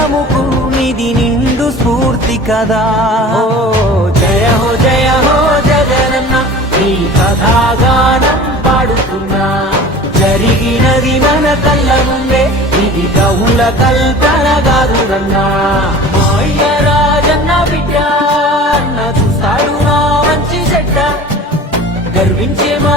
యువతరముకు నిధి నిండు స్ఫూర్తి కదా. ఓ జయ హో జయ హో జగనన్న నీ కథాగానం పాడుతున్నా. జరిగినది మన కళ్ళ ముందే ఇది కవుల కల్పన కాదురన్నా. మాయ రాజన్న బిడ్డ అన్న చూస్తాడు నా మంచి చెడ్డ. గర్వించే మా